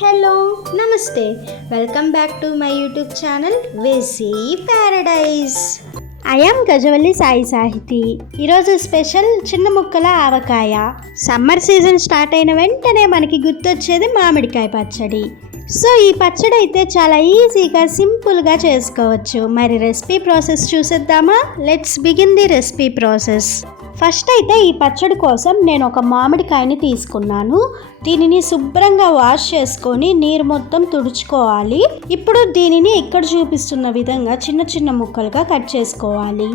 Hello నమస్తే, welcome back to my YouTube channel వేసీ paradise. I am Gajavalli Sai Sahiti. ఈరోజు special చిన్న ముక్కల ఆవకాయ. సమ్మర్ సీజన్ స్టార్ట్ అయిన వెంటనే మనకి గుర్తొచ్చేది మామిడికాయ పచ్చడి. సో ఈ పచ్చడి అయితే చాలా ఈజీగా సింపుల్గా చేసుకోవచ్చు. మరి రెసిపీ ప్రాసెస్ చూసేద్దామా? Let's begin the recipe process. First అయితే ఈ పచ్చడి కోసం నేను ఒక మామిడికాయని తీసుకున్నాను. దీనిని శుభ్రంగా వాష్ చేసుకొని నీరు మొత్తం తుడుచుకోవాలి. ఇప్పుడు దీనిని ఇక్కడ చూపిస్తున్న విధంగా చిన్న చిన్న ముక్కలుగా కట్ చేసుకోవాలి.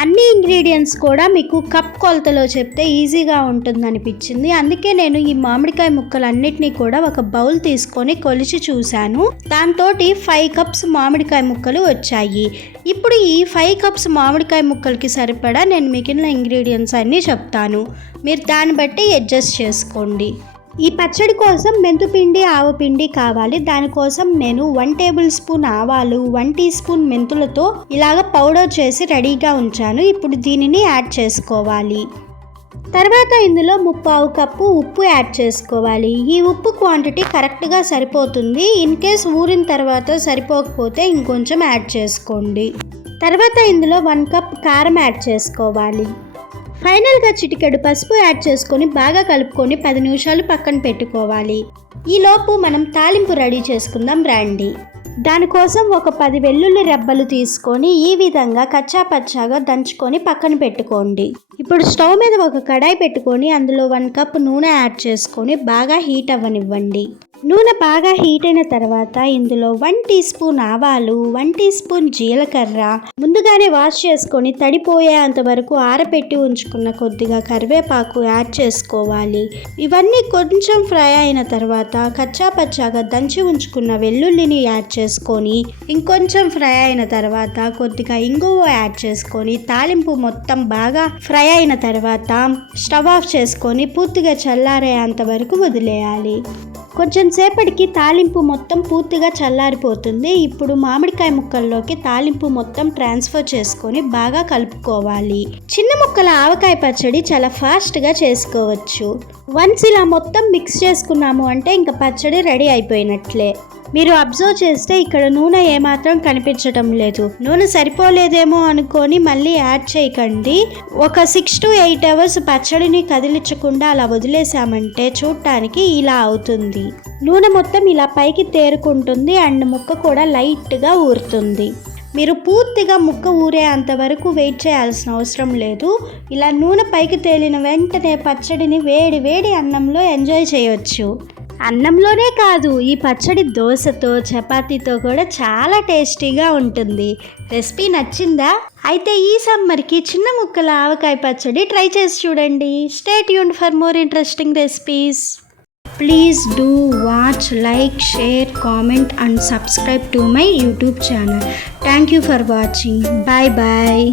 అన్ని ఇంగ్రీడియంట్స్ కూడా మీకు కప్ కొలతలో చెప్తే ఈజీగా ఉంటుందనిపించింది. అందుకే నేను ఈ మామిడికాయ ముక్కలన్నిటినీ కూడా ఒక బౌల్ తీసుకొని కొలిచి చూశాను. దాంతో 5 కప్స్ మామిడికాయ ముక్కలు వచ్చాయి. ఇప్పుడు ఈ 5 కప్స్ మామిడికాయ ముక్కలకి సరిపడా నేను మిగిలిన ఇంగ్రీడియంట్స్ అన్నీ చెప్తాను. మీరు దాన్ని బట్టి అడ్జస్ట్ చేసుకోండి. ఈ పచ్చడి కోసం మెంతుపిండి ఆవపిండి కావాలి. దానికోసం నేను 1 టేబుల్ స్పూన్ ఆవాలు 1 టీ స్పూన్ మెంతులతో ఇలాగ పౌడర్ చేసి రెడీగా ఉంచాను. ఇప్పుడు దీనిని యాడ్ చేసుకోవాలి. తర్వాత ఇందులో 3/4 కప్పు ఉప్పు యాడ్ చేసుకోవాలి. ఈ ఉప్పు క్వాంటిటీ కరెక్ట్గా సరిపోతుంది. ఇన్ కేస్ ఊరిన తర్వాత సరిపోకపోతే ఇంకొంచెం యాడ్ చేసుకోండి. తర్వాత ఇందులో 1 కప్ కారం యాడ్ చేసుకోవాలి. ఫైనల్గా చిటికెడు పసుపు యాడ్ చేసుకొని బాగా కలుపుకొని 10 నిమిషాలు పక్కన పెట్టుకోవాలి. ఈలోపు మనం తాలింపు రెడీ చేసుకుందాం రండి. దానికోసం ఒక 10 వెల్లుల్లి రెబ్బలు తీసుకొని ఈ విధంగా కచ్చా పచ్చాగా దంచుకొని పక్కన పెట్టుకోండి. ఇప్పుడు స్టవ్ మీద ఒక కడాయి పెట్టుకొని అందులో 1 కప్ నూనె యాడ్ చేసుకొని బాగా హీట్ అవ్వనివ్వండి. నూనె బాగా హీట్ అయిన తర్వాత ఇందులో 1 టీ స్పూన్ ఆవాలు 1 టీ స్పూన్ జీలకర్ర, ముందుగానే వాష్ చేసుకొని తడిపోయేంత వరకు ఆరబెట్టి ఉంచుకున్న కొద్దిగా కరివేపాకు యాడ్ చేసుకోవాలి. ఇవన్నీ కొంచెం ఫ్రై అయిన తర్వాత కచ్చా పచ్చాగా దంచి ఉంచుకున్న వెల్లుల్లిని యాడ్ చేసుకొని ఇంకొంచెం ఫ్రై అయిన తర్వాత కొద్దిగా ఇంగువ యాడ్ చేసుకొని తాలింపు మొత్తం బాగా ఫ్రై అయిన తర్వాత స్టవ్ ఆఫ్ చేసుకొని పూర్తిగా చల్లారేంత వరకు వదిలేయాలి. కొంచెం సేపటికి తాలింపు మొత్తం పూర్తిగా చల్లారిపోతుంది. ఇప్పుడు మామిడికాయ ముక్కల్లోకి తాలింపు మొత్తం ట్రాన్స్ఫర్ చేసుకొని బాగా కలుపుకోవాలి. చిన్న ముక్కల ఆవకాయ పచ్చడి చాలా ఫాస్ట్గా చేసుకోవచ్చు. వన్స్ ఇలా మొత్తం మిక్స్ చేసుకున్నాము అంటే ఇంకా పచ్చడి రెడీ అయిపోయినట్లే. మీరు అబ్జర్వ్ చేస్తే ఇక్కడ నూనె ఏమాత్రం కనిపించడం లేదు. నూనె సరిపోలేదేమో అనుకొని మళ్ళీ యాడ్ చేయకండి. ఒక 6 to 8 అవర్స్ పచ్చడిని కదిలించకుండా అలా వదిలేసామంటే చూడటానికి ఇలా అవుతుంది. నూనె మొత్తం ఇలా పైకి తేరుకుంటుంది అండ్ ముక్క కూడా లైట్గా ఊరుతుంది. మీరు పూర్తిగా ముక్క ఊరే అంతవరకు వెయిట్ చేయాల్సిన అవసరం లేదు. ఇలా నూనె పైకి తేలిన వెంటనే పచ్చడిని వేడి వేడి అన్నంలో ఎంజాయ్ చేయొచ్చు. అన్నంలోనే కాదు, ఈ పచ్చడి దోశతో చపాతీతో కూడా చాలా టేస్టీగా ఉంటుంది. రెసిపీ నచ్చిందా? అయితే ఈ సమ్మర్కి చిన్న ముక్కల ఆవకాయ పచ్చడి ట్రై చేసి చూడండి. Stay tuned for more interesting recipes. Please do watch, like, share, comment and subscribe to my YouTube channel. Thank you for watching. Bye bye.